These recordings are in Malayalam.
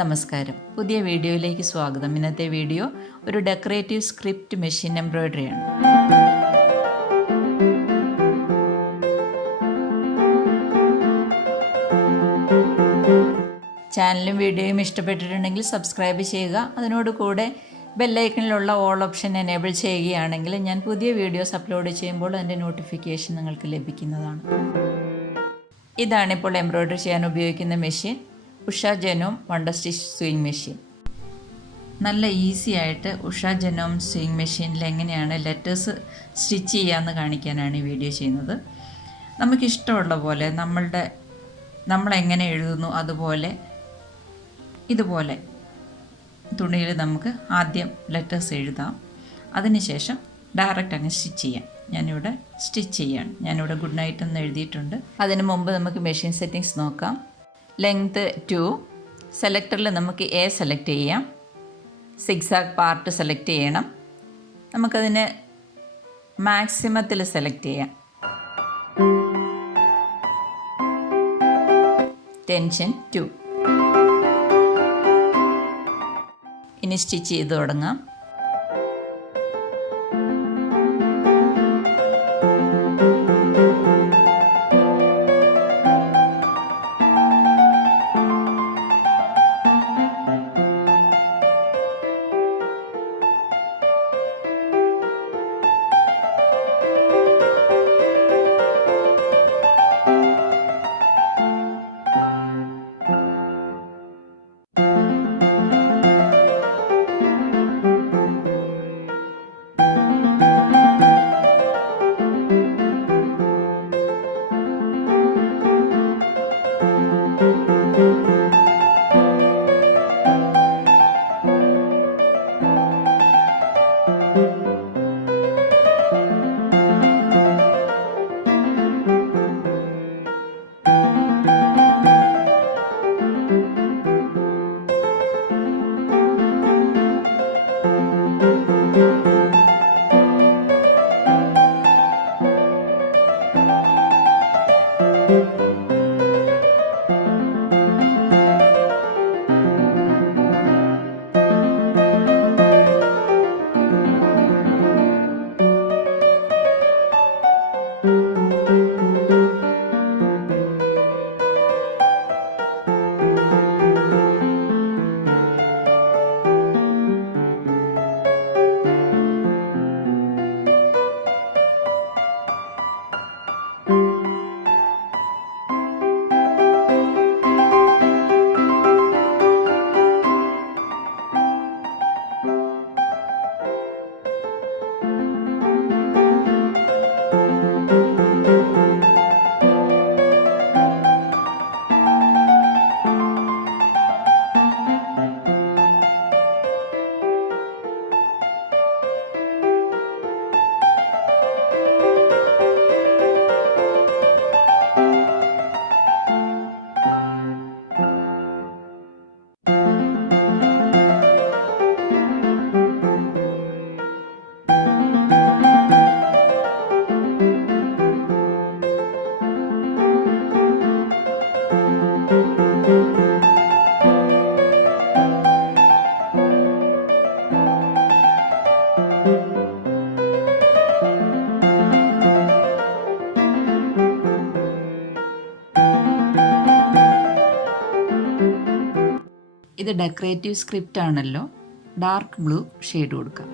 നമസ്കാരം. പുതിയ വീഡിയോയിലേക്ക് സ്വാഗതം. ഇന്നത്തെ വീഡിയോ ഒരു ഡെക്കറേറ്റീവ് സ്ക്രിപ്റ്റ് മെഷീൻ എംബ്രോയിഡറി ആണ്. ചാനലും വീഡിയോയും ഇഷ്ടപ്പെട്ടിട്ടുണ്ടെങ്കിൽ സബ്സ്ക്രൈബ് ചെയ്യുക. അതിനോട് കൂടെ ബെല്ലൈക്കണിലുള്ള ഓൾ ഓപ്ഷൻ എനേബിൾ ചെയ്യുകയാണെങ്കിൽ ഞാൻ പുതിയ വീഡിയോസ് അപ്ലോഡ് ചെയ്യുമ്പോൾ അതിൻ്റെ നോട്ടിഫിക്കേഷൻ നിങ്ങൾക്ക് ലഭിക്കുന്നതാണ്. ഇതാണിപ്പോൾ എംബ്രോയിഡറി ചെയ്യാൻ ഉപയോഗിക്കുന്ന machine. Usha genome wonder stitch swing machine. നല്ല ഈസി ആയിട്ട് ഉഷ ജനോം സ്വിങ് മെഷീനിൽ എങ്ങനെയാണ് ലെറ്റേഴ്സ് സ്റ്റിച്ച് ചെയ്യാമെന്ന് കാണിക്കാനാണ് ഈ വീഡിയോ ചെയ്യുന്നത്. നമുക്കിഷ്ടമുള്ള പോലെ നമ്മളെങ്ങനെ എഴുതുന്നു അതുപോലെ ഇതുപോലെ തുണിയിൽ നമുക്ക് ആദ്യം ലെറ്റേഴ്സ് എഴുതാം. അതിനുശേഷം ഡയറക്റ്റ് അങ്ങ് സ്റ്റിച്ച് ചെയ്യാം. ഞാനിവിടെ സ്റ്റിച്ച് ചെയ്യാണ്. ഞാനിവിടെ ഗുഡ് നൈറ്റ് എന്ന് എഴുതിയിട്ടുണ്ട്. അതിന് മുമ്പ് നമുക്ക് മെഷീൻ സെറ്റിങ്സ് നോക്കാം. ലെങ്ത് 2, സെലക്ടറിൽ നമുക്ക് എ സെലക്ട് ചെയ്യാം. സിക്സാഗ് പാർട്ട് സെലക്ട് ചെയ്യണം. നമുക്കതിന് മാക്സിമത്തിൽ സെലക്ട് ചെയ്യാം. ടെൻഷൻ 2. ഇനി സ്റ്റിച്ച് ചെയ്ത് തുടങ്ങാം. ഇത് ഡെക്കറേറ്റീവ് സ്ക്രിപ്റ്റ് ആണല്ലോ. ഡാർക്ക് ബ്ലൂ ഷെയ്ഡ് കൊടുക്കാം.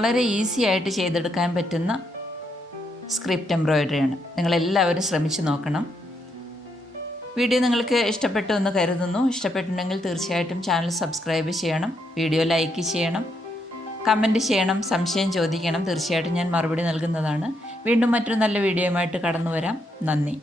വളരെ ഈസി ആയിട്ട് ചെയ്തെടുക്കാൻ പറ്റുന്ന സ്ക്രിപ്റ്റ് എംബ്രോയിഡറിയാണ്. നിങ്ങളെല്ലാവരും ശ്രമിച്ചു നോക്കണം. വീഡിയോ നിങ്ങൾക്ക് ഇഷ്ടപ്പെട്ടു എന്ന് കരുതുന്നു. ഇഷ്ടപ്പെട്ടിട്ടുണ്ടെങ്കിൽ തീർച്ചയായിട്ടും ചാനൽ സബ്സ്ക്രൈബ് ചെയ്യണം, വീഡിയോ ലൈക്ക് ചെയ്യണം, കമൻറ്റ് ചെയ്യണം, സംശയം ചോദിക്കണം. തീർച്ചയായിട്ടും ഞാൻ മറുപടി നൽകുന്നതാണ്. വീണ്ടും മറ്റൊരു നല്ല വീഡിയോയുമായിട്ട് കടന്നു വരാം. നന്ദി.